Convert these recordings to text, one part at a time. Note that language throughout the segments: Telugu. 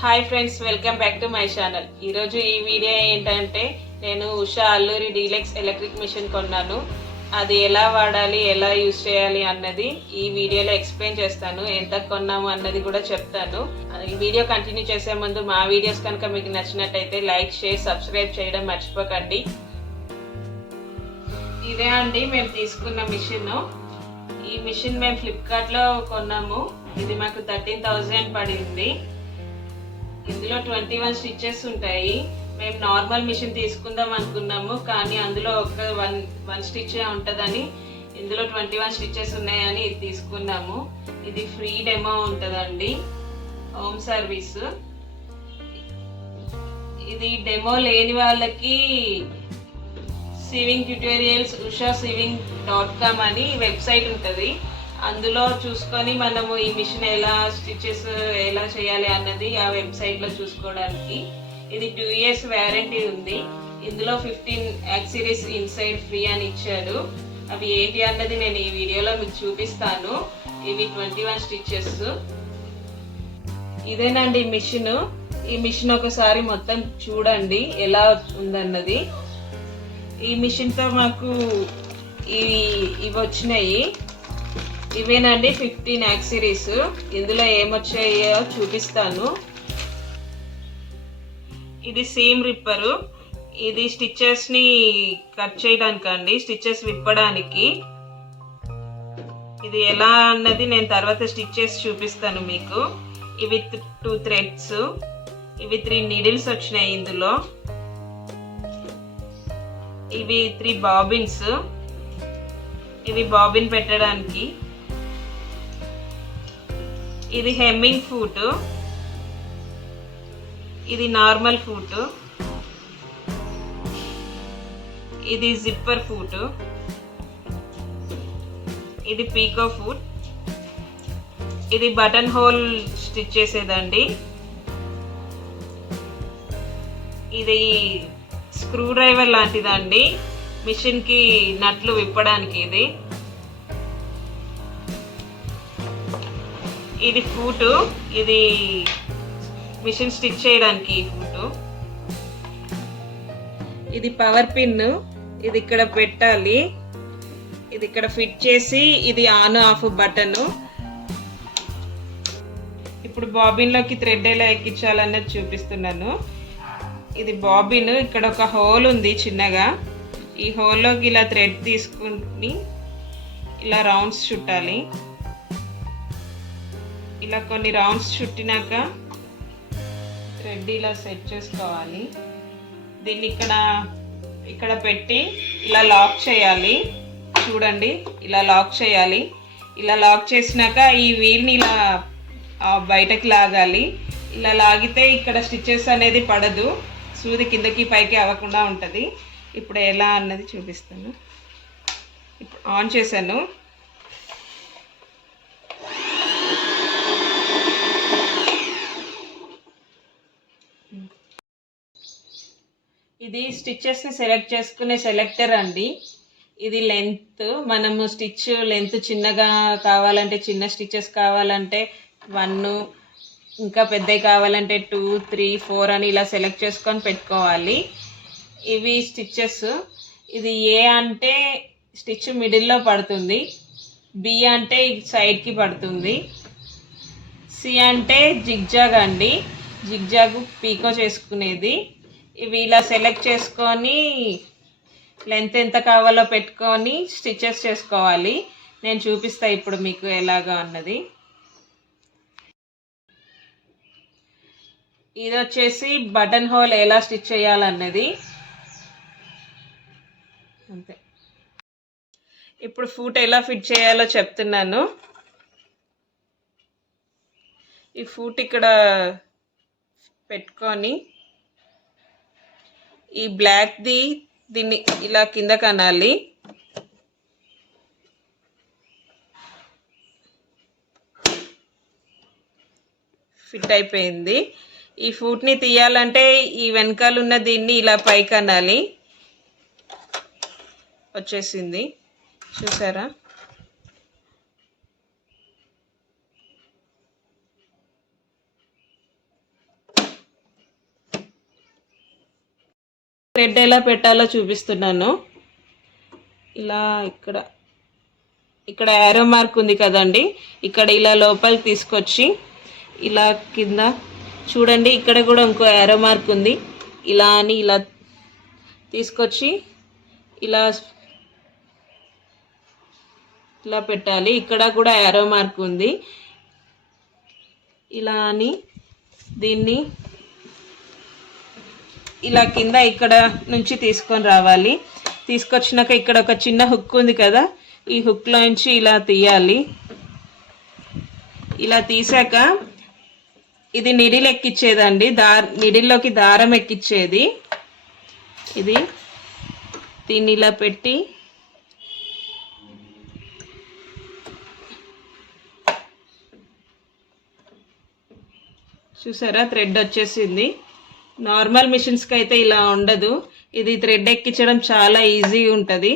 Hi friends, welcome back to my channel. ఈరోజు ఈ వీడియో ఏంటంటే నేను Usha Alluri deluxe electric machine కొన్నాను. అది ఎలా వాడాలి, ఎలా యూజ్ చేయాలి అన్నది ఈ వీడియోలో ఎక్స్ప్లెయిన్ చేస్తాను. ఎంత కొన్నాము అన్నది కూడా చెప్తాను. ఈ వీడియో కంటిన్యూ చేసే ముందు మా వీడియోస్ కనుక మీకు నచ్చినట్టయితే లైక్, షేర్, సబ్స్క్రైబ్ చేయడం మర్చిపోకండి. ఇదే అండి మేము తీసుకున్న మిషన్. ఈ మిషన్ మేము ఫ్లిప్కార్ట్లో కొన్నాము. ఇది మాకు 13,000 పడింది. ఇందులో 21 స్టిచెస్ ఉంటాయి. మేము నార్మల్ మిషన్ తీసుకుందాం అనుకున్నాము, కానీ అందులో ఒక వన్ స్టిచ్ ఉంటుందని ఇందులో 21 స్టిచెస్ ఉన్నాయని ఇది తీసుకున్నాము. ఇది ఫ్రీ డెమో ఉంటుందండి, హోమ్ సర్వీస్. ఇది డెమో లేని వాళ్ళకి సివింగ్ ట్యూటోరియల్స్ usha.com అని వెబ్సైట్ ఉంటుంది. అందులో చూసుకొని మనము ఈ మిషన్ ఎలా స్టిచెస్ ఎలా చేయాలి అన్నది ఆ వెబ్సైట్లో చూసుకోవడానికి. ఇది 2 years వ్యారంటీ ఉంది. ఇందులో 15 యాక్సెసరీస్ ఇన్సైడ్ ఫ్రీ అని ఇచ్చారు. అవి ఏంటి అన్నది నేను ఈ వీడియోలో మీకు చూపిస్తాను. ఇవి 21 స్టిచెస్. ఇదేనండి మిషన్. ఈ మిషన్ ఒకసారి మొత్తం చూడండి ఎలా ఉందన్నది. ఈ మిషన్తో మాకు ఇవి వచ్చినాయి. ఇవేనండి 15 యాక్సెసరీస్. ఇందులో ఏమొచ్చాయో చూపిస్తాను. ఇది సీమ్ రిప్పరు. ఇది స్టిచెస్ని కట్ చేయడానికండి, స్టిచెస్ విప్పడానికి. ఇది ఎలా అన్నది నేను తర్వాత స్టిచెస్ చూపిస్తాను మీకు. ఇవి 2 థ్రెడ్స్. ఇవి 3 నీడిల్స్ వచ్చినాయి ఇందులో. ఇవి 3 బాబిన్స్. ఇవి బాబిన్ పెట్టడానికి. ఇది హెమ్మింగ్ ఫూట్. ఇది నార్మల్ ఫూట్. ఇది జిప్పర్ ఫూట్. ఇది పీకో ఫూట్. ఇది బటన్ హోల్ స్టిచ్ చేసేదండి. ఇది స్క్రూ డ్రైవర్ లాంటిదండి, మిషన్కి నట్లు విప్పడానికి. ఇది ఫూటు. ఇది మిషన్ స్టిచ్ చేయడానికి ఈ ఫూటు. ఇది పవర్ పిన్. ఇది ఇక్కడ పెట్టాలి. ఇది ఇక్కడ ఫిట్ చేసి ఇది ఆన్ ఆఫ్ బటన్. ఇప్పుడు బాబిన్లోకి థ్రెడ్ ఎలా ఎక్కించాలన్నది చూపిస్తున్నాను. ఇది బాబిన్. ఇక్కడ ఒక హోల్ ఉంది చిన్నగా. ఈ హోల్లోకి ఇలా థ్రెడ్ తీసుకుని ఇలా రౌండ్స్ చుట్టాలి. ఇలా కొన్ని రౌండ్స్ చుట్టినాక థ్రెడ్ ఇలా సెట్ చేసుకోవాలి. దీన్ని ఇక్కడ పెట్టి ఇలా లాక్ చేయాలి. చూడండి, ఇలా లాక్ చేయాలి. ఇలా లాక్ చేసినాక ఈ వీల్ని ఇలా బయటకి లాగాలి. ఇలా లాగితే ఇక్కడ స్టిచెస్ అనేది పడదు, సూది కిందకి పైకి అవ్వకుండా ఉంటుంది. ఇప్పుడు ఎలా అన్నది చూపిస్తాను. ఇప్పుడు ఆన్ చేశాను. ఇది స్టిచెస్ని సెలెక్ట్ చేసుకునే సెలెక్టర్ అండి. ఇది లెంత్. మనము స్టిచ్ లెంత్ చిన్నగా కావాలంటే చిన్న స్టిచెస్ కావాలంటే 1, ఇంకా పెద్దవి కావాలంటే 2, 3, 4 అని ఇలా సెలెక్ట్ చేసుకొని పెట్టుకోవాలి. ఇవి స్టిచెస్. ఇది ఏ అంటే స్టిచ్ మిడిల్లో పడుతుంది, బి అంటే సైడ్కి పడుతుంది, సి అంటే జిగ్జాగ్ అండి, జిగ్జాగ్ పీకో చేసుకునేది. ఇవి ఇలా సెలెక్ట్ చేసుకొని లెంత్ ఎంత కావాలో పెట్టుకొని స్టిచెస్ చేసుకోవాలి. నేను చూపిస్తా ఇప్పుడు మీకు ఎలాగా అన్నది. ఇది వచ్చేసి బటన్ హోల్ ఎలా స్టిచ్ చేయాలన్నది. అంతే. ఇప్పుడు ఫూట్ ఎలా ఫిట్ చేయాలో చెప్తున్నాను. ఈ ఫూట్ ఇక్కడ పెట్టుకొని ఈ బ్లాక్ది దీన్ని ఇలా కింద కనాలి. ఫిట్ అయిపోయింది. ఈ ఫూట్ని తీయాలంటే ఈ వెనకాల ఉన్న దీన్ని ఇలా పైకి అనాలి. వచ్చేసింది, చూసారా? థ్రెడ్ ఎలా పెట్టాలో చూపిస్తున్నాను. ఇలా ఇక్కడ యారో మార్క్ ఉంది కదండి, ఇక్కడ ఇలా లోపలికి తీసుకొచ్చి ఇలా కింద చూడండి, ఇక్కడ కూడా ఇంకో యారో మార్క్ ఉంది. ఇలా అని ఇలా తీసుకొచ్చి ఇలా ఇలా పెట్టాలి. ఇక్కడ కూడా యారో మార్క్ ఉంది. ఇలా అని దీన్ని ఇలా కింద ఇక్కడ నుంచి తీసుకొని రావాలి. తీసుకొచ్చినాక ఇక్కడ ఒక చిన్న హుక్ ఉంది కదా, ఈ హుక్లో నుంచి ఇలా తీయాలి. ఇలా తీసాక ఇది నిడిల్ ఎక్కిచ్చేదండి, నిడిల్లోకి దారం ఎక్కిచ్చేది. దీన్ని ఇలా పెట్టి చూసారా, థ్రెడ్ వచ్చేసింది. నార్మల్ మిషన్స్కి అయితే ఇలా ఉండదు. ఇది థ్రెడ్ ఎక్కించడం చాలా ఈజీ ఉంటుంది.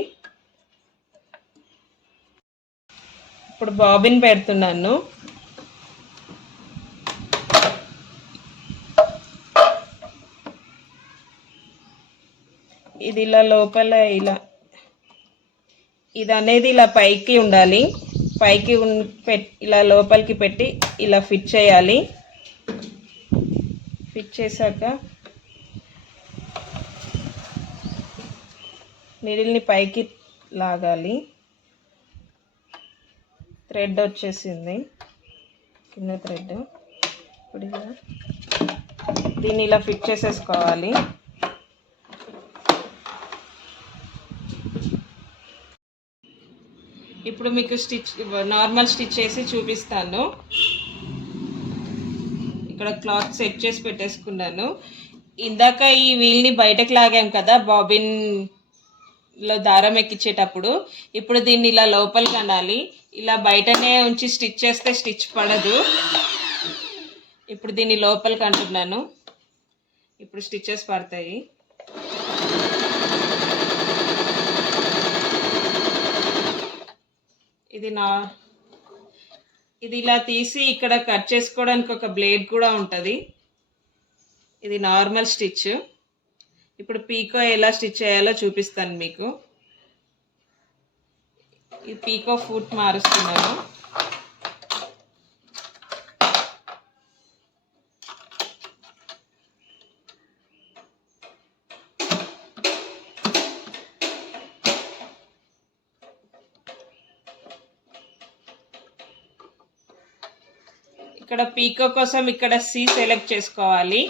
ఇప్పుడు బాబిన్ పెడుతున్నాను. ఇది ఇలా లోపల ఇది అనేది ఇలా పైకి ఉండాలి. పైకి ఇలా లోపలికి పెట్టి ఇలా ఫిట్ చేయాలి. ఫిట్ చేశాక నీడిల్ని పైకి లాగాలి. థ్రెడ్ వచ్చేసింది, కింద థ్రెడ్. ఇప్పుడు దీన్ని ఇలా ఫిట్ చేసేసుకోవాలి. ఇప్పుడు మీకు నార్మల్ స్టిచ్ చేసి చూపిస్తాను. ఇక్కడ క్లాత్ సెట్ చేసి పెట్టేసుకున్నాను. ఇందాక ఈ వీల్ని బయటకు లాగాం కదా బాబిన్లో దారం ఎక్కించేటప్పుడు, ఇప్పుడు దీన్ని ఇలా లోపలికి అనాలి. ఇలా బయటనే ఉంచి స్టిచ్ చేస్తే స్టిచ్ పడదు. ఇప్పుడు దీన్ని లోపలికి అంటున్నాను. ఇప్పుడు స్టిచెస్ పడతాయి. ఇది ఇలా తీసి ఇక్కడ కట్ చేసుకోవడానికి ఒక బ్లేడ్ కూడా ఉంటుంది. ఇది నార్మల్ స్టిచ్. ఇప్పుడు పీకో ఎలా స్టిచ్ చేయాలో చూపిస్తాను మీకు. ఈ పీకో ఫుట్ మారుస్తున్నాను. ఇక్కడ పీకో కోసం ఇక్కడ సి సెలెక్ట్ చేసుకోవాలి.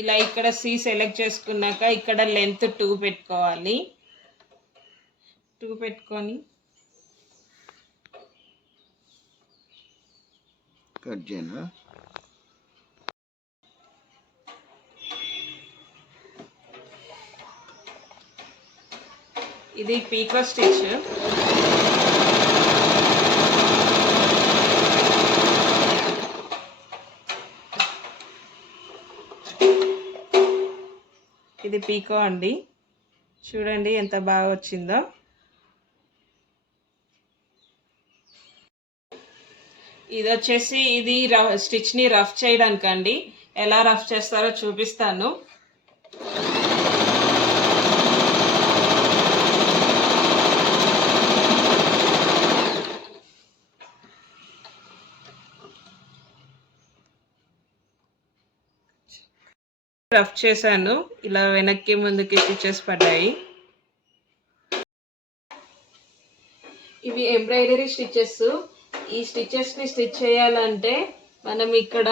ఇలా ఇక్కడ సి సెలెక్ట్ చేసుకున్నాక ఇక్కడ లెంత్ 2 పెట్టుకోవాలి. 2 పెట్టుకొని కట్ చేయనా. ఇది పీకో స్టిచ్. ఇది పీకో అండి, చూడండి ఎంత బాగా వచ్చిందో. ఇది వచ్చేసి ఇది స్టిచ్ని రఫ్ చేయడానికి అండి. ఎలా రఫ్ చేస్తారో చూపిస్తాను. రఫ్ చేశాను. ఇలా వెనక్కి ముందుకి స్టిచెస్ పడ్డాయి. ఇవి ఎంబ్రాయిడరీ స్టిచెస్. ఈ స్టిచెస్ని స్టిచ్ చేయాలంటే మనం ఇక్కడ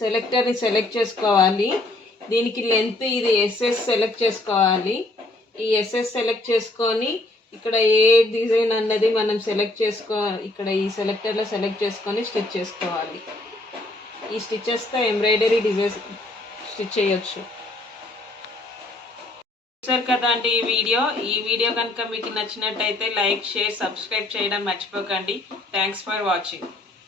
సెలెక్టర్ని సెలెక్ట్ చేసుకోవాలి. దీనికి లెంత్ ఇది ఎస్ఎస్ సెలెక్ట్ చేసుకోవాలి. ఈ ఎస్ఎస్ సెలెక్ట్ చేసుకొని ఇక్కడ ఏ డిజైన్ అన్నది మనం ఇక్కడ ఈ సెలెక్టర్లో సెలెక్ట్ చేసుకొని స్టిచ్ చేసుకోవాలి. ఈ స్టిచెస్తో ఎంబ్రాయిడరీ డిజైన్ స్టిచ్ చేయొచ్చు. చూసారు కదా అండి ఈ వీడియో కనుక మీకు నచ్చినట్టయితే లైక్, షేర్, సబ్స్క్రైబ్ చేయడం మర్చిపోకండి. Thanks for watching.